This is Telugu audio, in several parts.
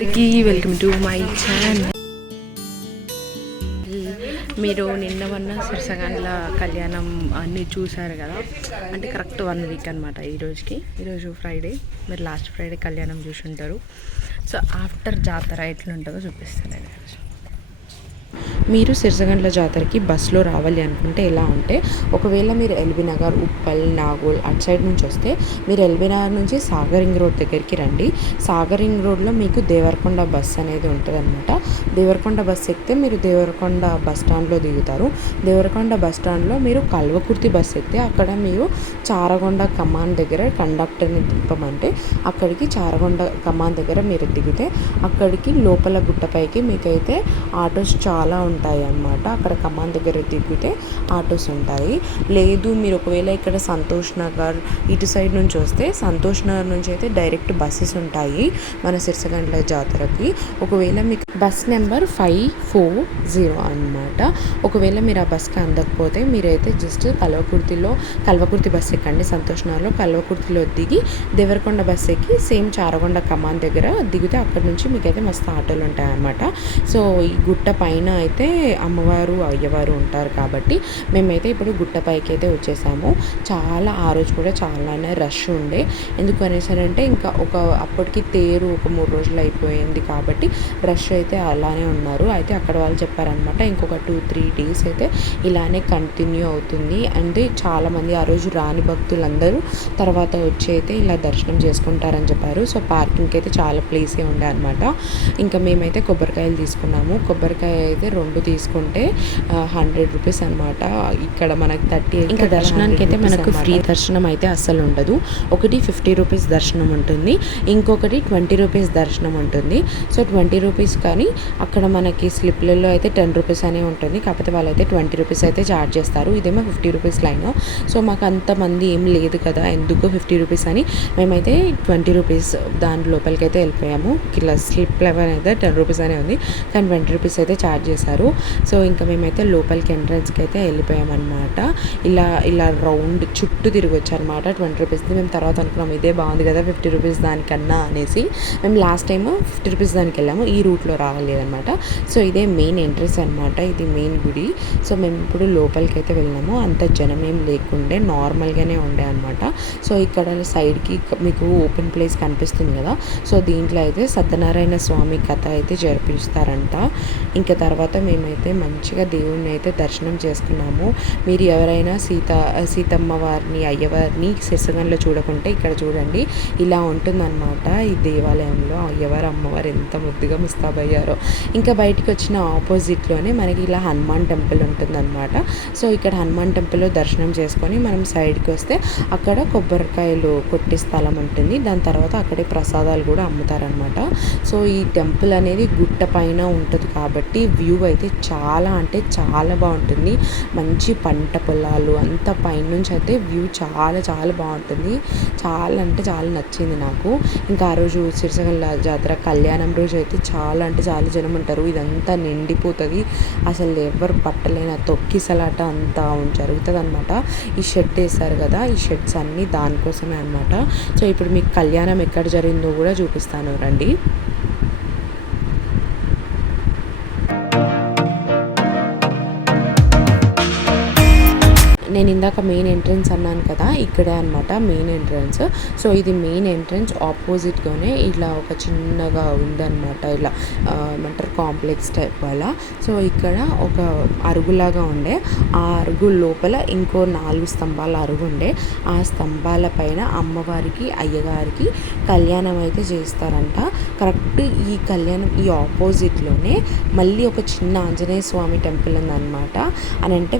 Welcome to my channel. మీరు నిన్న మొన్న సిరసగండ్ల కళ్యాణం అన్నీ చూసారు కదా, అంటే కరెక్ట్ 1 వీక్ అనమాట. ఈరోజు ఫ్రైడే, మీరు లాస్ట్ ఫ్రైడే కళ్యాణం చూసి ఉంటారు. సో ఆఫ్టర్ జాతర ఎట్లుంటుందో చూపిస్తాను నేను. మీరు సిరసగండ్ల జాతరకి బస్సులో రావాలి అనుకుంటే ఎలా అంటే, ఒకవేళ మీరు ఎల్బీ నగర్, ఉప్పల్, నాగోల్ అటు సైడ్ నుంచి వస్తే మీరు ఎల్బీ నగర్ నుంచి సాగర్ రింగ్ రోడ్ దగ్గరికి రండి. సాగర్ రింగ్ రోడ్లో మీకు దేవరకొండ బస్ అనేది ఉంటుంది అనమాట. దేవరకొండ బస్ ఎక్కితే మీరు దేవరకొండ బస్ స్టాండ్లో దిగుతారు. దేవరకొండ బస్ స్టాండ్లో మీరు కల్వకుర్తి బస్ ఎక్కితే అక్కడ మీరు చారగొండ కమాన్ దగ్గర కండక్టర్ని దింపమంటే అక్కడికి చారగొండ కమాన్ దగ్గర మీరు దిగితే అక్కడికి లోపల గుట్టపైకి మీకైతే ఆటోస్ చాలా ఉంటాయి అన్నమాట. అక్కడ కమాన్ దగ్గర దిగితే ఆటోస్ ఉంటాయి. లేదు మీరు ఒకవేళ ఇక్కడ సంతోష్ నగర్ ఇటు సైడ్ నుంచి వస్తే సంతోష్ నగర్ నుంచి అయితే డైరెక్ట్ బస్సెస్ ఉంటాయి మన సిరసగండ్ల జాతరకి. ఒకవేళ మీకు బస్ నెంబర్ 540 అన్నమాట. ఒకవేళ మీరు ఆ బస్కి అందకపోతే మీరైతే జస్ట్ కల్వకుర్తి బస్ ఎక్కండి. సంతోష్ నగర్లో కల్వకుర్తిలో దిగి దేవరకొండ బస్ ఎక్కి సేమ్ చారగొండ కమాన్ దగ్గర దిగితే అక్కడ నుంచి మీకైతే మస్తు ఆటోలు ఉంటాయి అన్నమాట. సో ఈ గుట్ట పైన అయితే అమ్మవారు అయ్యవారు ఉంటారు కాబట్టి మేమైతే ఇప్పుడు గుట్టపైకి అయితే వచ్చేసాము. ఆ రోజు కూడా చాలానే రష్ ఉండే. ఎందుకు అనేసారంటే ఇంకా అప్పటికి తేరు ఒక 3 రోజులు అయిపోయింది కాబట్టి రష్ అయితే అలానే ఉన్నారు. అయితే అక్కడ వాళ్ళు చెప్పారనమాట, ఇంకొక 2-3 డేస్ అయితే ఇలానే కంటిన్యూ అవుతుంది. అండ్ చాలామంది ఆ రోజు రాని భక్తులందరూ తర్వాత వచ్చి అయితే ఇలా దర్శనం చేసుకుంటారని చెప్పారు. సో పార్కింగ్కి అయితే చాలా ప్లేసే ఉండే అనమాట. ఇంకా మేమైతే కొబ్బరికాయలు తీసుకున్నాము. కొబ్బరికాయ అయితే 2 తీసుకుంటే 100 రూపీస్ అనమాట. ఇక్కడ మనకి 30. ఇంకా దర్శనానికి అయితే మనకు ఫ్రీ దర్శనం అయితే అస్సలు ఉండదు. ఒకటి 50 రూపీస్ దర్శనం ఉంటుంది, ఇంకొకటి 20 రూపీస్ దర్శనం ఉంటుంది. సో 20 రూపీస్ కానీ అక్కడ మనకి స్లిప్లలో అయితే 10 రూపీస్ అనే ఉంటుంది. కాకపోతే వాళ్ళైతే 20 రూపీస్ అయితే ఛార్జ్ చేస్తారు. ఇదేమో 50 రూపీస్ లైన్. సో మాకు అంతమంది ఏం లేదు కదా, ఎందుకు 50 రూపీస్ అని మేమైతే 20 రూపీస్ దాని లోపలికి అయితే వెళ్ళిపోయాము. ఇలా స్లిప్ లెవెల్ అయితే 10 రూపీస్ అనే ఉంది, కానీ 20 రూపీస్ అయితే ఛార్జ్ చేశారు. సో ఇంకా మేమైతే లోపలికి ఎంట్రన్స్కి అయితే వెళ్ళిపోయామన్నమాట. ఇలా రౌండ్ చుట్టూ తిరగొచ్చు అనమాట 20 రూపీస్ది. మేము తర్వాత అనుకున్నాం ఇదే బాగుంది కదా 50 రూపీస్ దానికన్నా అనేసి. మేము లాస్ట్ టైం 50 రూపీస్ దానికి వెళ్ళాము, ఈ రూట్లో రాలేదన్నమాట. సో ఇదే మెయిన్ ఎంట్రన్స్ అనమాట, ఇది మెయిన్ గుడి. సో మేము ఇప్పుడు లోపలికి అయితే వెళ్ళాము. అంత జనం ఏం లేకుండే, నార్మల్గానే ఉండే అనమాట. సో ఇక్కడ సైడ్కి మీకు ఓపెన్ ప్లేస్ కనిపిస్తుంది కదా, సో దీంట్లో అయితే సత్యనారాయణ స్వామి కథ అయితే జరిపిస్తారంట. ఇంకా తర్వాత మేమైతే మంచిగా దేవుణ్ణి అయితే దర్శనం చేసుకున్నాము. మీరు ఎవరైనా సీతమ్మ వారిని, అయ్యవారిని సిరసగండ్లో చూడకుంటే ఇక్కడ చూడండి, ఇలా ఉంటుందన్నమాట. ఈ దేవాలయంలో అయ్యవారు అమ్మవారు ఎంత ముద్దుగా ముస్తాబయ్యారో. ఇంకా బయటకు వచ్చిన ఆపోజిట్లోనే మనకి ఇలా హనుమాన్ టెంపుల్ ఉంటుందన్నమాట. సో ఇక్కడ హనుమాన్ టెంపుల్లో దర్శనం చేసుకొని మనం సైడ్కి వస్తే అక్కడ కొబ్బరికాయలు కొట్టే స్థలం ఉంటుంది. దాని తర్వాత అక్కడే ప్రసాదాలు కూడా అమ్ముతారనమాట. సో ఈ టెంపుల్ అనేది గుట్ట పైన ఉంటుంది కాబట్టి వ్యూ అయితే చాలా అంటే చాలా బాగుంటుంది. మంచి పంట పొలాలు అంతా పైనుంచి అయితే వ్యూ చాలా చాలా బాగుంటుంది. చాలా అంటే చాలా నచ్చింది నాకు. ఇంకా ఆ రోజు సిరసగండ్ల జాతర కళ్యాణం రోజు అయితే చాలా అంటే చాలా జనం ఉంటారు. ఇదంతా నిండిపోతుంది, అసలు ఎవరు పట్టలేన తొక్కిసలాట అంతా జరుగుతుంది అనమాట. ఈ షెడ్ వేస్తారు కదా, ఈ షెడ్స్ అన్నీ దానికోసమే అనమాట. సో ఇప్పుడు మీకు కళ్యాణం ఎక్కడ జరిగిందో కూడా చూపిస్తాను రండి. నేను ఇందాక మెయిన్ ఎంట్రన్స్ అన్నాను కదా, ఇక్కడే అనమాట మెయిన్ ఎంట్రన్స్. సో ఇది మెయిన్ ఎంట్రన్స్ ఆపోజిట్గానే ఇలా ఒక చిన్నగా ఉందన్నమాట. ఇలా ఏమంటారు కాంప్లెక్స్ టైప్ అలా. సో ఇక్కడ ఒక అరుగులాగా ఉండే, ఆ అరుగు లోపల ఇంకో 4 స్తంభాల అరుగు ఉండే. ఆ స్తంభాల పైన అమ్మవారికి అయ్యగారికి కళ్యాణం అయితే చేస్తారంట. కరెక్ట్ ఈ కళ్యాణం ఈ ఆపోజిట్లోనే మళ్ళీ ఒక చిన్న ఆంజనేయ స్వామి టెంపుల్ ఉందన్నమాట. అని అంటే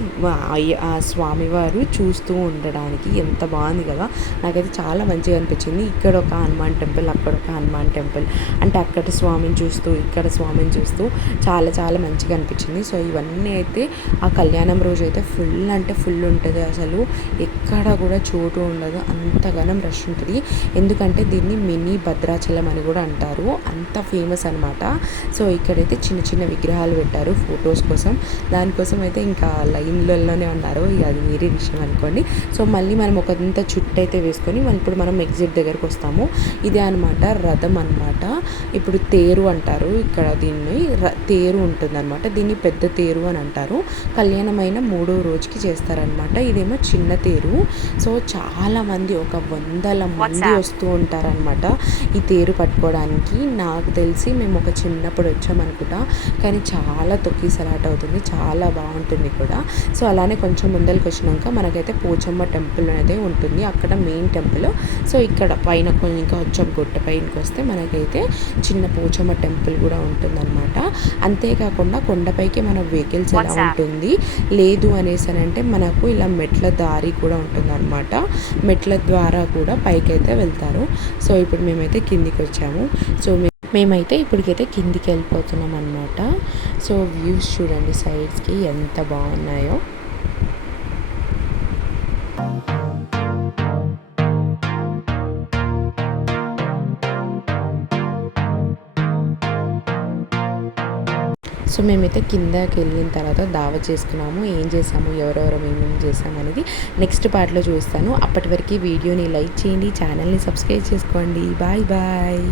ఆ స్వామి వారు చూస్తూ ఉండడానికి ఎంత బాగుంది కదా, నాకైతే చాలా మంచిగా అనిపించింది. ఇక్కడ ఒక హనుమాన్ టెంపుల్, అక్కడ ఒక హనుమాన్ టెంపుల్, అంటే అక్కడ స్వామిని చూస్తూ ఇక్కడ స్వామిని చూస్తూ చాలా చాలా మంచిగా అనిపించింది. సో ఇవన్నీ అయితే ఆ కళ్యాణం రోజు అయితే ఫుల్ అంటే ఫుల్ ఉంటుంది. అసలు ఎక్కడ కూడా చోటు ఉండదు, అంతగానం రష్ ఉంటుంది. ఎందుకంటే దీన్ని మినీ భద్రాచలం అని కూడా అంటారు, అంత ఫేమస్ అనమాట. సో ఇక్కడైతే చిన్న చిన్న విగ్రహాలు పెట్టారు ఫొటోస్ కోసం. దానికోసం అయితే ఇంకా లైన్లలోనే ఉన్నారు. అది వేరే విషయం అనుకోండి. సో మళ్ళీ మనం ఒకంత చుట్టూ అయితే వేసుకొని ఇప్పుడు మనం ఎగ్జిట్ దగ్గరకు వస్తాము. ఇదే అనమాట రథం అనమాట. ఇప్పుడు తేరు అంటారు ఇక్కడ దీన్ని, తేరు ఉంటుందన్నమాట. దీన్ని పెద్ద తేరు అని అంటారు. కళ్యాణమైన 3వ రోజుకి చేస్తారనమాట. ఇదేమో చిన్న తేరు. సో చాలామంది ఒక 100 మంది వస్తూ ఉంటారనమాట ఈ తేరు పట్టుకోవడానికి. నాకు తెలిసి మేము ఒక చిన్నప్పుడు వచ్చామనుకుంటా, కానీ చాలా తొక్కిసలాట అవుతుంది, చాలా బాగుంటుంది కూడా. సో అలానే కొంచెం ముందరికి వచ్చినాక మనకైతే పోచమ్మ టెంపుల్ అనేది ఉంటుంది, అక్కడ మెయిన్ టెంపుల్. సో ఇక్కడ పైన ఇంకా కొంచెం గుట్ట పైనకి వస్తే మనకైతే చిన్న పోచమ్మ టెంపుల్ కూడా ఉంటుందన్నమాట. అంతేకాకుండా కొండపైకి మన వెహికల్స్ ఎలా ఉంటుంది లేదు అనేసి అంటే మనకు ఇలా మెట్ల దారి కూడా ఉంటుందన్నమాట. మెట్ల ద్వారా కూడా పైకి అయితే వెళ్తారు. సో ఇప్పుడు మేమైతే కిందికి వచ్చాము. సో మేమైతే ఇప్పటికైతే కిందికి వెళ్ళిపోతున్నాం అనమాట. సో వ్యూస్ చూడండి సైడ్స్కి ఎంత బాగున్నాయో. సో మేమైతే కిందకి వెళ్ళిన తర్వాత దావత్ చేసుకున్నాము. ఏం చేసాము, ఎవరెవరు ఏమేమి చేసాము అనేది నెక్స్ట్ పార్ట్లో చూస్తాను. అప్పటి వరకు వీడియోని లైక్ చేయండి, ఛానల్ని సబ్స్క్రైబ్ చేసుకోండి. Bye bye.